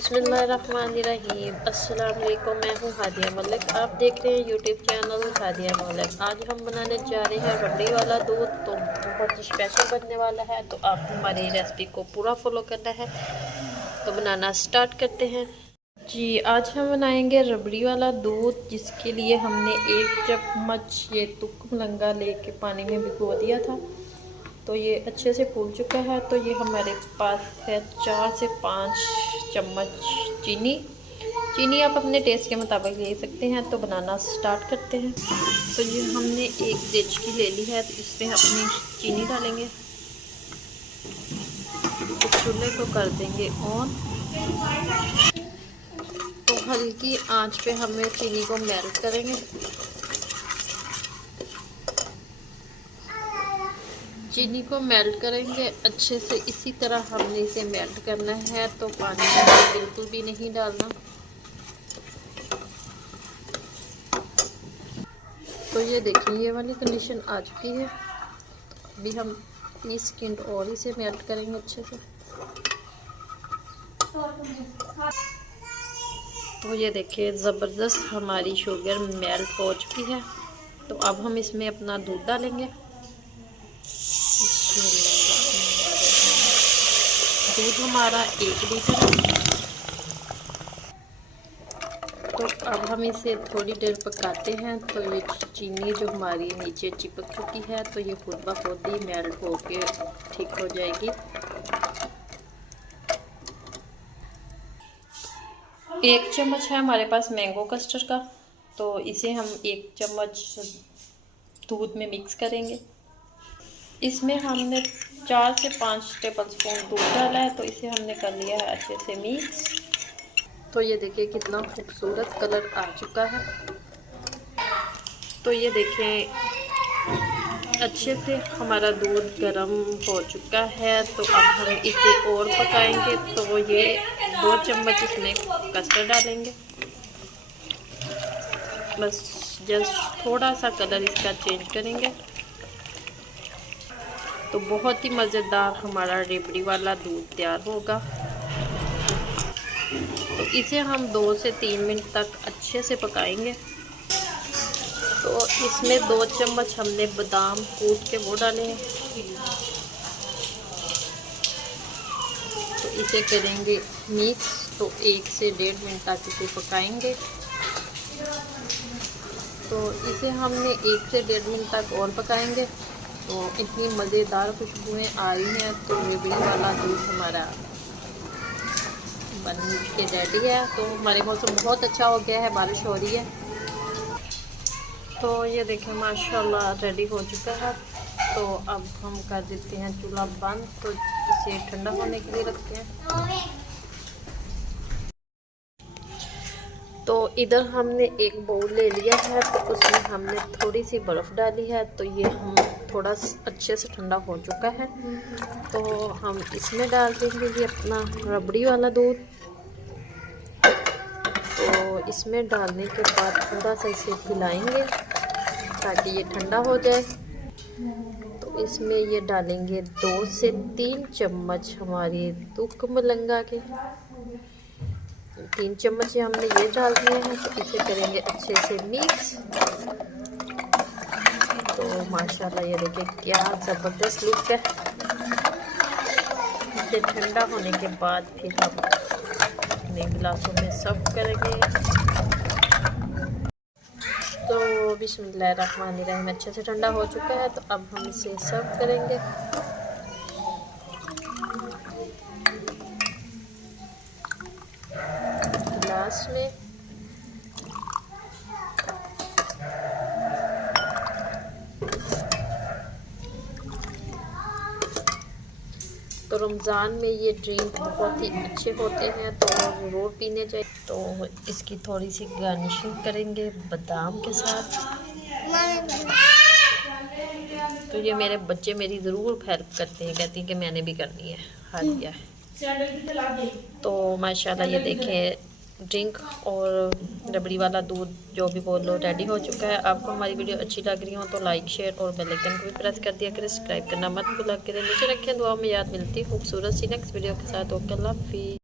बिस्मिल्लाहिर्रहमानिर्रहीम। अस्सलाम वालेकुम। मैं हूँ हादिया मलिक, आप देख रहे हैं यूट्यूब चैनल हादिया मलिक। आज हम बनाने जा रहे हैं रबड़ी वाला दूध, तो बहुत ही स्पेशल बनने वाला है। तो आपको हमारी रेसिपी को पूरा फॉलो करना है। तो बनाना स्टार्ट करते हैं जी। आज हम बनाएंगे रबड़ी वाला दूध, जिसके लिए हमने 1 चम्मच ये तुक मलंगा लेके पानी में भिगो दिया था। तो ये अच्छे से फूल चुका है। तो ये हमारे पास है 4 से 5 चम्मच चीनी आप अपने टेस्ट के मुताबिक ले सकते हैं। तो बनाना स्टार्ट करते हैं। तो ये हमने 1 देचकी ले ली है, तो इसमें अपनी चीनी डालेंगे। तो चूल्हे को कर देंगे ऑन। तो हल्की आंच पे हमें चीनी को मेल्ट करेंगे। चीनी को मेल्ट करेंगे अच्छे से, इसी तरह हमने इसे मेल्ट करना है। तो पानी बिल्कुल भी नहीं डालना। तो ये देखिए, ये वाली कंडीशन आ चुकी है। तो अभी हम 30 सेकंड और इसे मेल्ट करेंगे अच्छे से। तो ये देखिए, ज़बरदस्त हमारी शुगर मेल्ट हो चुकी है। तो अब हम इसमें अपना दूध डालेंगे। दूध हमारा 1 लीटर है। तो अब हम इसे थोड़ी देर पकाते हैं। तो ये चीनी जो हमारी नीचे चिपक चुकी है, तो ये खुद ब खुद ही मेल्ट होके ठीक हो जाएगी। 1 चम्मच है हमारे पास मैंगो कस्टर्ड का। तो इसे हम 1 चम्मच दूध में मिक्स करेंगे। इसमें हमने 4 से 5 टेबल स्पून दूध डाला है। तो इसे हमने कर लिया है अच्छे से मिक्स। तो ये देखिए, कितना खूबसूरत कलर आ चुका है। तो ये देखिए, अच्छे से हमारा दूध गर्म हो चुका है। तो अब हम इसे और पकाएंगे। तो ये 2 चम्मच इसमें कस्टर्ड डालेंगे। बस जस्ट थोड़ा सा कलर इसका चेंज करेंगे। तो बहुत ही मज़ेदार हमारा रबड़ी वाला दूध तैयार होगा। तो इसे हम 2 से 3 मिनट तक अच्छे से पकाएंगे। तो इसमें 2 चम्मच हमने बादाम कूट के वो डाले हैं। तो इसे करेंगे मिक्स। तो 1 से 1.5 मिनट तक इसे पकाएंगे। तो इसे हमने 1 से 1.5 मिनट तक और पकाएंगे। तो इतनी मज़ेदार खुशबुएँ आ रही हैं। तो रबड़ी वाला दूध हमारा बन के रेडी है। तो हमारे मौसम बहुत अच्छा हो गया है, बारिश हो रही है। तो ये देखें, माशाल्लाह रेडी हो चुका है। तो अब हम कर देते हैं चूल्हा बंद। तो इसे ठंडा होने के लिए रखते हैं। तो इधर हमने एक बाउल ले लिया है। तो उसमें हमने थोड़ी सी बर्फ़ डाली है। तो ये हम थोड़ा अच्छे से ठंडा हो चुका है। तो हम इसमें डाल देंगे ये अपना रबड़ी वाला दूध। तो इसमें डालने के बाद थोड़ा सा इसे पिलाएंगे ताकि ये ठंडा हो जाए। तो इसमें ये डालेंगे 2 से 3 चम्मच हमारे तुक मलंगा के। 3 चम्मच हमने ये डाल दिए हैं। तो इसे करेंगे अच्छे से मिक्स। तो माशाल्लाह ये देखिए, क्या ज़बरदस्त लुक है। इसे ठंडा होने के बाद फिर हम अपने गिलासों में सर्व करेंगे। तो बिस्मिल्लाहिर्रहमानिर्रहीम, अच्छे से ठंडा हो चुका है। तो अब हम इसे सर्व करेंगे गिलास में। तो रमज़ान में ये ड्रिंक बहुत ही अच्छे होते हैं, तो ज़रूर पीने चाहिए। तो इसकी थोड़ी सी गार्निशिंग करेंगे बादाम के साथ। तो ये मेरे बच्चे मेरी ज़रूर हेल्प करते हैं, कहती हैं कि मैंने भी करनी है, हाँ दिया है। तो माशाल्लाह ये देखें, ड्रिंक और रबड़ी वाला दूध जो भी बोलो रेडी हो चुका है। आपको हमारी वीडियो अच्छी लग रही हो तो लाइक, शेयर और बेल आइकन को भी प्रेस कर दिया करें। सब्सक्राइब करना मत भूला करें। नीचे रखें, दुआ में याद मिलती है खूबसूरत सी नेक्स्ट वीडियो के साथ। ओके, अल्लाह हाफिज़।